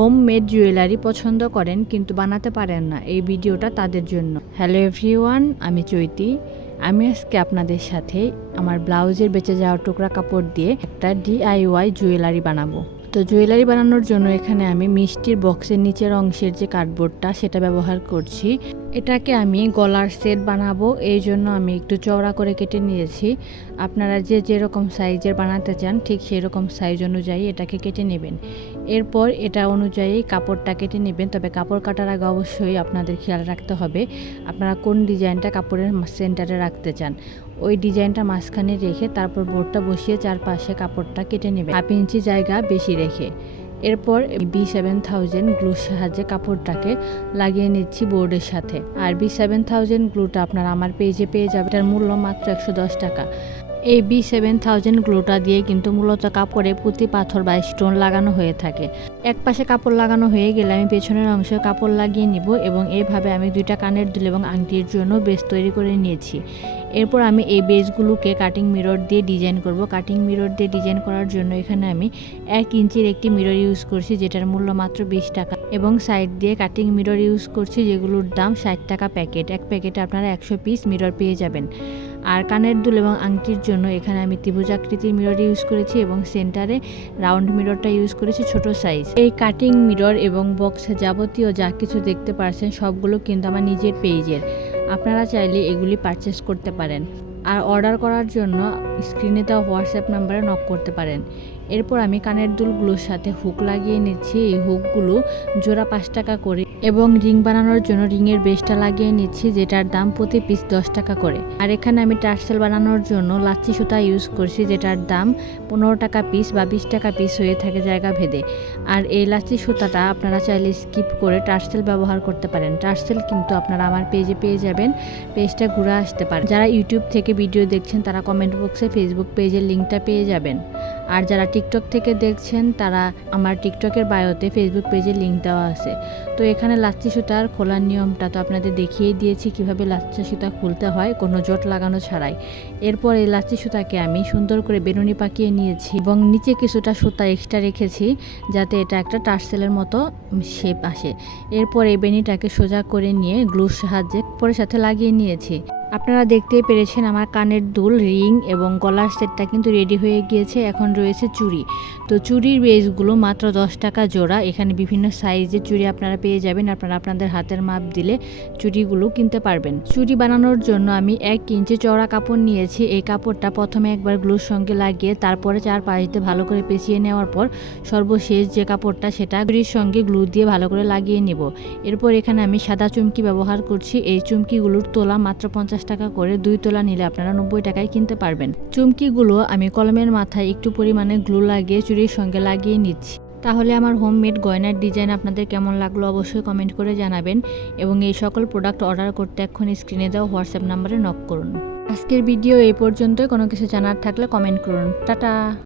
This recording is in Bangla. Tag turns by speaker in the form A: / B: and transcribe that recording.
A: হোম মেড জুয়েলারি পছন্দ করেন কিন্তু বানাতে পারেন না এই ভিডিওটা তাদের জন্য। হ্যালো এভরিওয়ান আমি চৈতি। আমি আজকে আপনাদের সাথে আমার ব্লাউজের বেঁচে যাওয়া টুকরা কাপড় দিয়ে একটা ডিআইওয়াই জুয়েলারি বানাবো। তো জুয়েলারি বানানোর জন্য এখানে আমি মিষ্টির বক্সের নিচের অংশের যে কার্ডবোর্ডটা সেটা ব্যবহার করছি। এটাকে আমি গলার সেট বানাবো, এই জন্য আমি একটু চওড়া করে কেটে নিয়েছি। আপনারা যে যেরকম সাইজের বানাতে চান, ঠিক সেই রকম সাইজ অনুযায়ী এটাকে কেটে নেবেন। এরপর এটা অনুযায়ী কাপড়টা কেটে নেবেন, তবে কাপড় কাটার আগে অবশ্যই আপনাদের খেয়াল রাখতে হবে, আপনারা কোন ডিজাইনটা কাপড়ের সেন্টারে রাখতে চান। ওই ডিজাইনটা মাঝখানে রেখে তারপর বোর্ডটা বসিয়ে চারপাশে কাপড়টা কেটে নেবে। হাফ ইঞ্চি জায়গা বেশি রেখে। এরপর বি সেভেন থাউজেন্ড গ্লুর সাহায্যে কাপড়টাকে লাগিয়ে নিচ্ছি বোর্ডের সাথে। আর বি সেভেন থাউজেন্ড গ্লুটা আপনারা আমার পেজে পেয়ে যাবেন। এটার মূল্য মাত্র একশো দশ টাকা। এই বি সেভেন থাউজেন্ড গ্লুটা দিয়ে কিন্তু মূলত কাপড়ে পুঁতি, পাথর বা স্টোন লাগানো হয়ে থাকে। এক পাশে কাপড় লাগানো হয়ে গেলে আমি পেছনের অংশে কাপড় লাগিয়ে নিব এবং এইভাবে আমি দুইটা কানের দুল এবং আংটির জন্য বেস তৈরি করে নিয়েছি। এরপর আমি এই বেসগুলোকে কাটিং মিরর দিয়ে ডিজাইন করব। কাটিং মিরর দিয়ে ডিজাইন করার জন্য এখানে আমি এক ইঞ্চির একটি মিরর ইউজ করছি, যেটার মূল্য মাত্র বিশ টাকা। এবং সাইড দিয়ে কাটিং মিরর ইউজ করছি, যেগুলোর দাম ষাট টাকা প্যাকেট এক প্যাকেটে আপনারা একশো পিস মিরর পেয়ে যাবেন। আর কানের দুল এবং আংটির জন্য এখানে আমি ত্রিভুজ আকৃতির মিরর ইউজ করেছি এবং সেন্টারে রাউন্ড মিররটা ইউজ করেছি ছোট সাইজ এই কাটিং মিরর এবং বক্সে যাবতীয় যা কিছু দেখতে পারছেন, সবগুলো কিন্তু আমার নিজের পেজের আপনারা চাইলে এগুলি পারচেস করতে পারেন। আর অর্ডার করার জন্য স্ক্রিনে দেওয়া হোয়াটসঅ্যাপ নাম্বারে নক করতে পারেন। এরপর আমি কানের দুলগুলোর সাথে হুক লাগিয়ে নিচ্ছি। এই হুকগুলো জোড়া পাঁচ টাকা করে এবং রিং বানানোর জন্য রিংয়ের বেসটা লাগিয়ে নিচ্ছি, যেটার দাম প্রতি পিস দশ টাকা করে। আর এখানে আমি টার্সেল বানানোর জন্য লাচ্ছি সুতা ইউজ করছি, যেটার দাম পনেরো টাকা পিস বা বিশ টাকা পিস হয়ে থাকে জায়গা ভেদে। আর এই লাচ্ছি সুতাটা আপনারা চাইলে স্কিপ করে টার্সেল ব্যবহার করতে পারেন। টার্সেল কিন্তু আপনারা আমার পেজে পেয়ে যাবেন, পেজটা ঘুরে আসতে পারেন। যারা ইউটিউব থেকে ভিডিও দেখছেন, তারা কমেন্ট বক্সে ফেসবুক পেজের লিঙ্কটা পেয়ে যাবেন। আর যারা টিকটক থেকে দেখছেন, তারা আমার টিকটকের বায়োতে ফেসবুক পেজে লিঙ্ক দেওয়া আছে। তো এখানে লাচ্ছি সুতার খোলার নিয়মটা তো আপনাদের দেখিয়ে দিয়েছি কীভাবে লাচ্ছি সুতা খুলতে হয়, কোনো জট লাগানো ছাড়াই। এরপর এই লাচ্ছি সুতাকে আমি সুন্দর করে বেনুনি পাকিয়ে নিয়েছি এবং নিচে কিছুটা সুতা এক্সট্রা রেখেছি যাতে এটা একটা টার্সেলের মতো শেপ আসে। এরপর এই বেনিটাকে সোজা করে নিয়ে গ্লুর সাহায্যে পরে সাথে লাগিয়ে নিয়েছি। আপনারা দেখতেই পেরেছেন আমার কানের দুল, রিং এবং গলার সেটটা কিন্তু রেডি হয়ে গিয়েছে। এখন রয়েছে চুড়ি। তো চুড়ির বেসগুলো মাত্র দশ টাকা জোড়া। এখানে বিভিন্ন সাইজের চুড়ি আপনারা পেয়ে যাবেন। আপনারা আপনাদের হাতের মাপ দিলে চুড়িগুলো কিনতে পারবেন। চুড়ি বানানোর জন্য আমি এক ইঞ্চি চওড়া কাপড় নিয়েছি। এই কাপড়টা প্রথমে একবার গ্লুর সঙ্গে লাগিয়ে, তারপরে চার পাশ ভালো করে পেঁচিয়ে নেওয়ার পর সর্বশেষ যে কাপড়টা, সেটা চুড়ির সঙ্গে গ্লু দিয়ে ভালো করে লাগিয়ে নেব। এরপর এখানে আমি সাদা চুমকি ব্যবহার করছি। এই চুমকিগুলোর তোলা মাত্র পঞ্চাশ টাকা করে দুই তোলা নিলে আপনারা নব্বই টাকায় কিনতে পারবেন। চুমকিগুলো আমি কলমের মাথায় একটু পরিমাণে গ্লু লাগিয়ে, চুরির সঙ্গে লাগিয়ে নিচ্ছি। তাহলে আমার হোমমেড গয়নার ডিজাইন আপনাদের কেমন লাগল অবশ্যই কমেন্ট করে জানাবেন এবং এই সকল প্রোডাক্ট অর্ডার করতে এখন স্ক্রিনে দেওয়া হোয়াটসঅ্যাপ নাম্বারে নক করুন। আজকের ভিডিও এই পর্যন্তই। কোনো কিছু জানার থাকলে কমেন্ট করুন। টাটা!